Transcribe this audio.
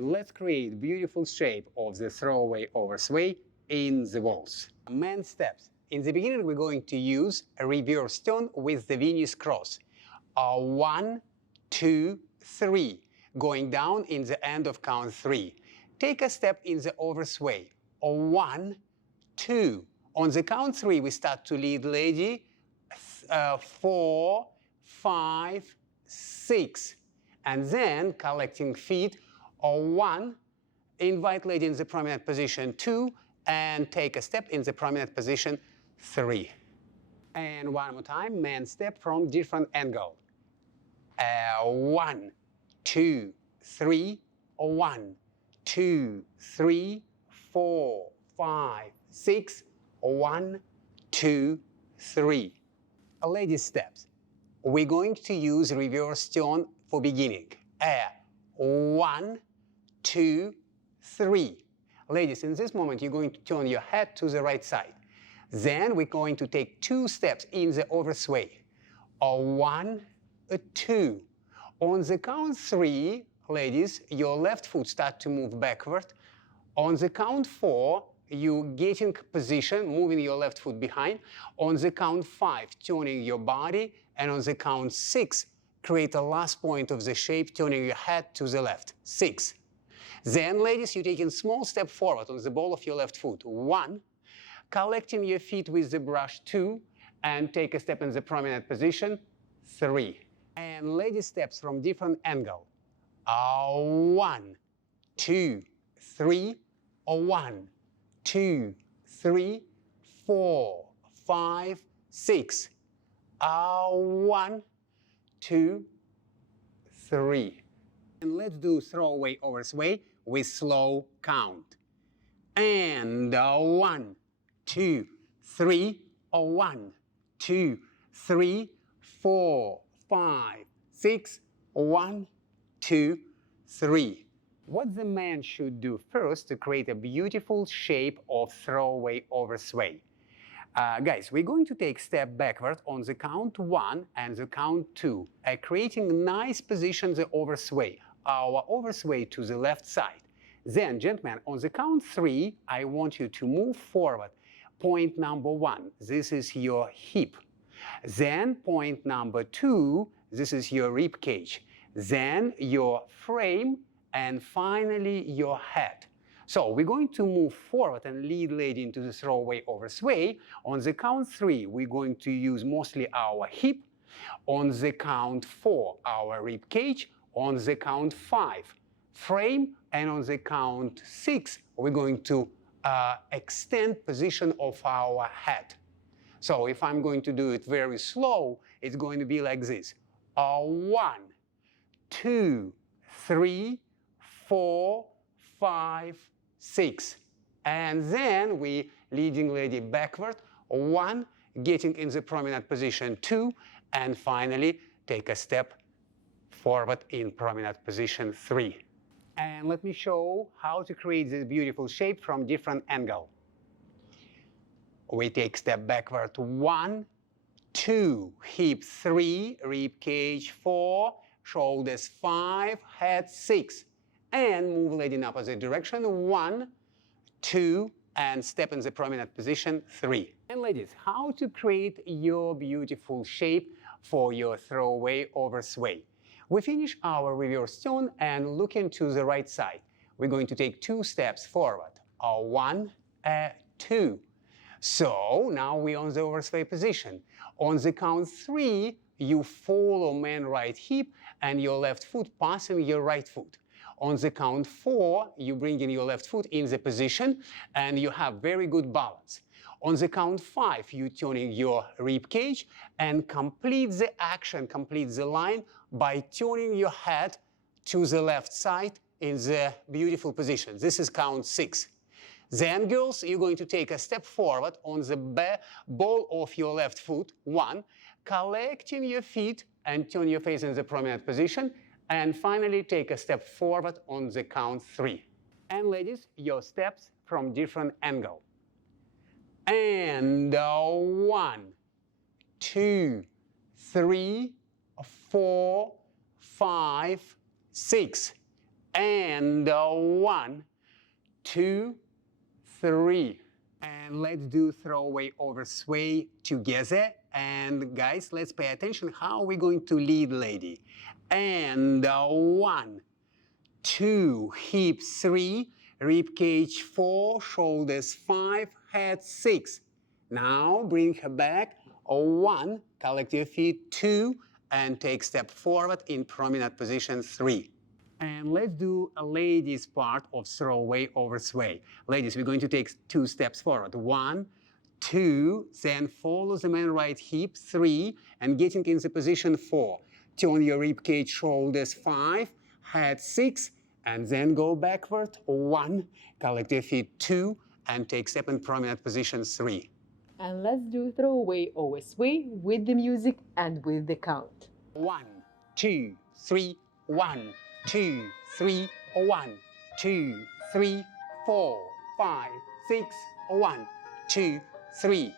Let's create beautiful shape of the throwaway oversway in the waltz. Main steps. In the beginning, we're going to use a reverse turn with the Venus cross. 1, 2, 3. Going down in the end of count 3. Take a step in the oversway. 1, 2. On the count 3, we start to lead lady. 4, 5, 6. And then collecting feet. 1. Invite lady in the promenade position 2. And take a step in the promenade position 3. And one more time, main step from different angle. 1, 2, 3, 1, 2, 3, 4, 5, 6, 1, 2, 3. Ladies steps. We're going to use reverse turn for beginning. 1, 2, 3. Ladies, in this moment, you're going to turn your head to the right side. Then we're going to take 2 steps in the oversway. 1, 2. On the count 3, ladies, your left foot starts to move backward. On the count 4, you get in position, moving your left foot behind. On the count 5, turning your body. And on the count 6, create a last point of the shape, turning your head to the left. 6. Then, ladies, you take a small step forward on the ball of your left foot. 1. Collecting your feet with the brush 2. And take a step in the promenade position. 3. And ladies steps from different angle. 1, 2, 3. 1, 2, 3, 4, 5, 6. 1, 2, 3. And let's do throwaway oversway with slow count. And 1, 2, 3. 1, 2, 3, 4, 5, 6. 1, 2, 3. What the man should do first to create a beautiful shape of throwaway oversway? Guys, we're going to take step backward on the count 1 and the count 2, creating nice position the oversway, our oversway to the left side. Then, gentlemen, on the count 3, I want you to move forward. Point number 1, this is your hip. Then point number 2, this is your rib cage. Then your frame, and finally your head. So we're going to move forward and lead lady into the throwaway oversway. On the count 3, we're going to use mostly our hip. On the count 4, our rib cage. On the count 5, frame. And on the count 6, we're going to extend position of our head. So if I'm going to do it very slow, it's going to be like this. 1, 2, 3, 4, 5, 6. And then we leading lady backward. 1, getting in the promenade position 2, and finally take a step forward in promenade position 3. And let me show how to create this beautiful shape from different angle. We take step backward 1, 2, hip 3, rib cage 4, shoulders 5, head 6. And move lady in opposite direction 1, 2, and step in the promenade position 3. And ladies, how to create your beautiful shape for your throwaway oversway? We finish our reverse turn and looking to the right side. We're going to take 2 steps forward. 1, 2. So now we're on the oversway position. On the count 3, you follow man right hip and your left foot passing your right foot. On the count 4, you bring in your left foot in the position and you have very good balance. On the count 5, you turning your rib cage and complete the action, complete the line by turning your head to the left side in the beautiful position. This is count 6. Then, girls, you're going to take a step forward on the ball of your left foot, 1, collecting your feet and turn your face in the promenade position, and finally take a step forward on the count 3. And ladies, your steps from different angle. And 1, 2, 3, 4, 5, 6. and 1, 2, 3. And let's do throwaway oversway together. And guys, let's pay attention how we're going to lead lady. And 1, 2, hip 3, rib cage 4, shoulders 5, head 6. Now bring her back. 1, collect your feet 2, and take step forward in promenade position 3. And let's do a ladies part of throwaway oversway. Ladies, we're going to take 2 steps forward. 1, 2, then follow the man right hip 3, and getting in the position 4. Turn your rib cage, shoulders 5, head 6, and then go backward. 1, collect your feet 2, and take step in promenade position 3. And let's do throwaway oversway with the music and with the count. 1, 2, 3, 1, 2, 3, 1, 2, 3, 4, 5, 6, 1, 2, 3,